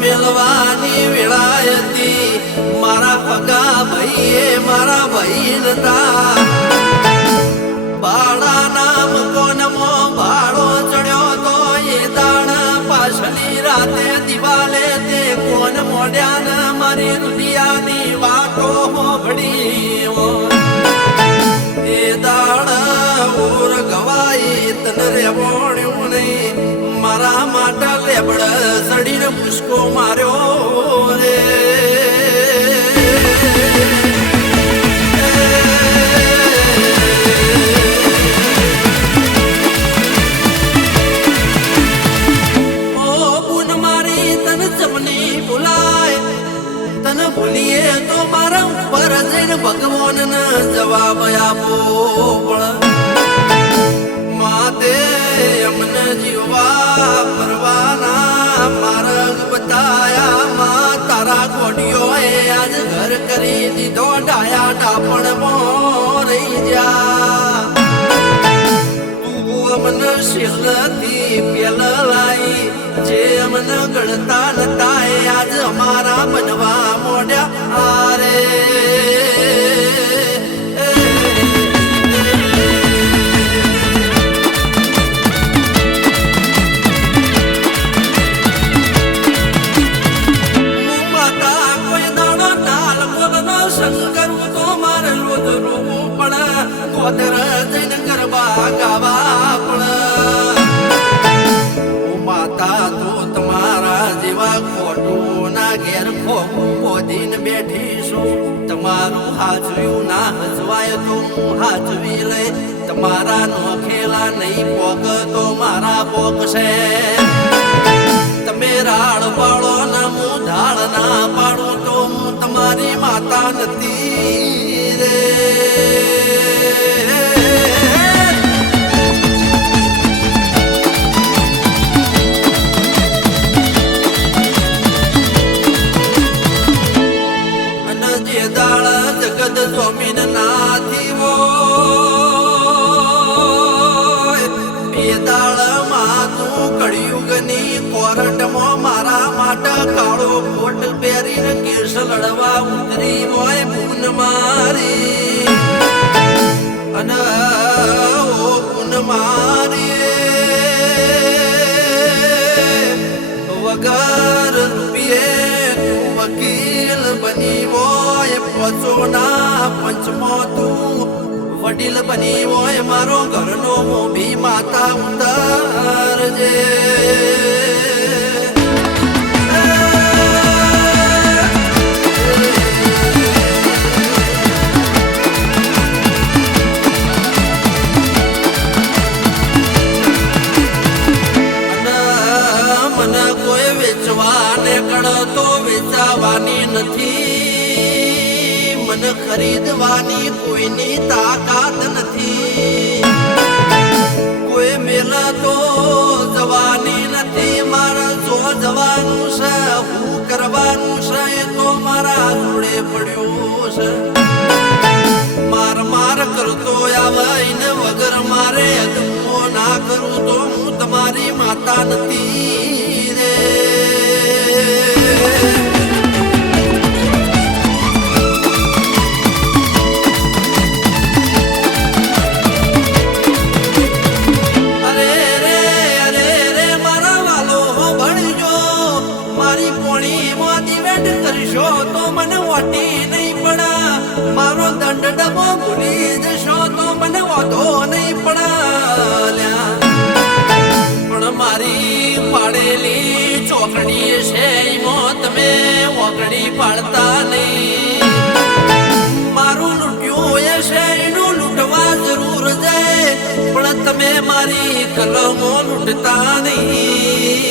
મેલવાની વેળા હતી મારા પગા ભાઈએ મારા ભાઈ નતા બાળા નામ કોનમો ભાડો ચડ્યો તો એ દાણ પાછલી રાતે દિવાલે તે કોન મોડ્યા મારી દુનિયાની વાતો હોભળી એ દાણ ઓર ગવાઈ તન રેવણ્યું નહીં મારા માટે લેબડ સડીને પુષ્કો માર્યો રે ભૂલીએ તો મારા ઉપર જઈને ભગવાનને જવાબ આપો માતે અમને જીવવા પરવાના માર્ગ બતાયા માં તારા ગોડીઓએ આજ ઘર કરી દીધો ડાયા ડાપણ રહી જા તું અમને શિલથી પેલ લાઈ જે અમને ગણતા નતા આજ અમારા બનવા મોડ્યા આરે માતા કોઈ દાડો નાલ બોલનો શંકર તો મારે લોદરું પણ ગોદર જઈને ગરબા ગાવા પણ માતા તો તમારા જેવા ખોટું ના ઘેર ખોખું બોધીને બેઠીશું તમારું હાજવ્યું ના હજવાય તો હું હાજવી લઈ તમારા નોખેલા નહીં પોક તો મારા પોક છે તમે રાડ પાડો ના હું ધાડ ના પાડું તો હું તમારી માતા નથી રે જગત સ્વામીન નાથી બેદાળ માં તું કળિયુગની કોરટમાં મારા માટે કાળો કોટ પહેરીને કેસ લડવા ઉતરી હોય પૂન મારી અને ઓ પૂન મારી વગર રૂપિયે તું વકીલ બની હોય પચોના પંચમો તું વડીલ બની હોય મારો ઘરનો મોભી માતા ઉતારજે મને કોઈ વેચવાને કળતો વેચાવાની નથી મને ખરીદવાની કોઈની તાકાત નથી કોઈ મેલા તો જવાની નથી મારા જો જવાનું છે હું કરવાનું છે એ તો મારા જોડે પડ્યું છે માર માર કરતો આવીને વગર મારે અદમો ના કરું તો હું તમારી માતા નથી રે તો મને વાટી નહીં પડા મારો દંડ ડબો ભૂલી જશો તો મને વાતો નહીં પડા પણ મારી પાડેલી ચોકડી છે એમાં તમે ઓગળી પાડતા નહીં મારું લૂંટ્યું એ છે એનું લૂંટવા જરૂર જાય પણ તમે મારી કલમો લૂંટતા નહીં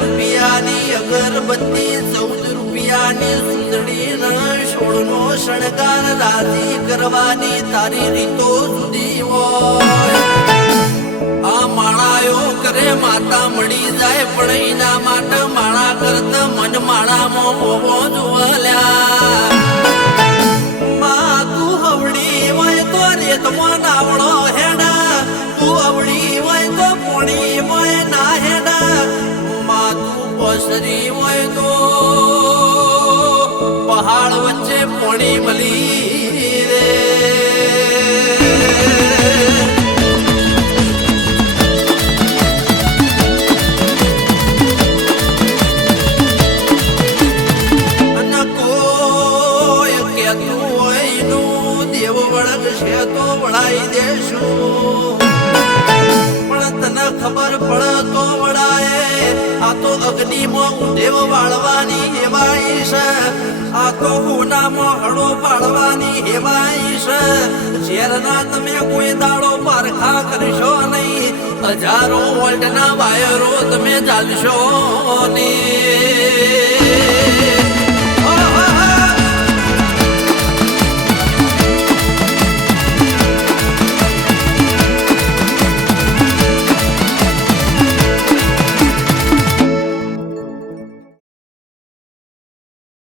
રૂપિયાની અગરબત્તી 14 રૂપિયાની સુંદડી ના કુળનો શણગાર રાજી કરવાની તારી રીતો જુદી હોય. આ માળાયો કરે માતા મળી જાય પણ એના માટે માળા કરતા મન માળામાં હોવો જોવલ્યા. માં તું હવડી હોય તો રેતમાં નાવડો હેડા, તું હવડી હોય તો પોણી હોય ના હેડા. માં તું પોસરી હોય તો પહાડ વચ્ચે પોણી મળી રે. અને કોઈ કહેતું હોય એનું દેવ વળગશે તો વળાઈ દેશું, પણ તને ખબર પડે તો વળાય. આ તો અગ્નિમાં ઉધેવ વાળવાની હેવાઈ છે, આ તો ઉનામાં હળો પાડવાની હેવાઈ છે. ઝેરના તમે કોઈ દાડો પારખા કરશો નહીં, હજારો વોલ્ટના વાયરો તમે ચાલશો નહીં.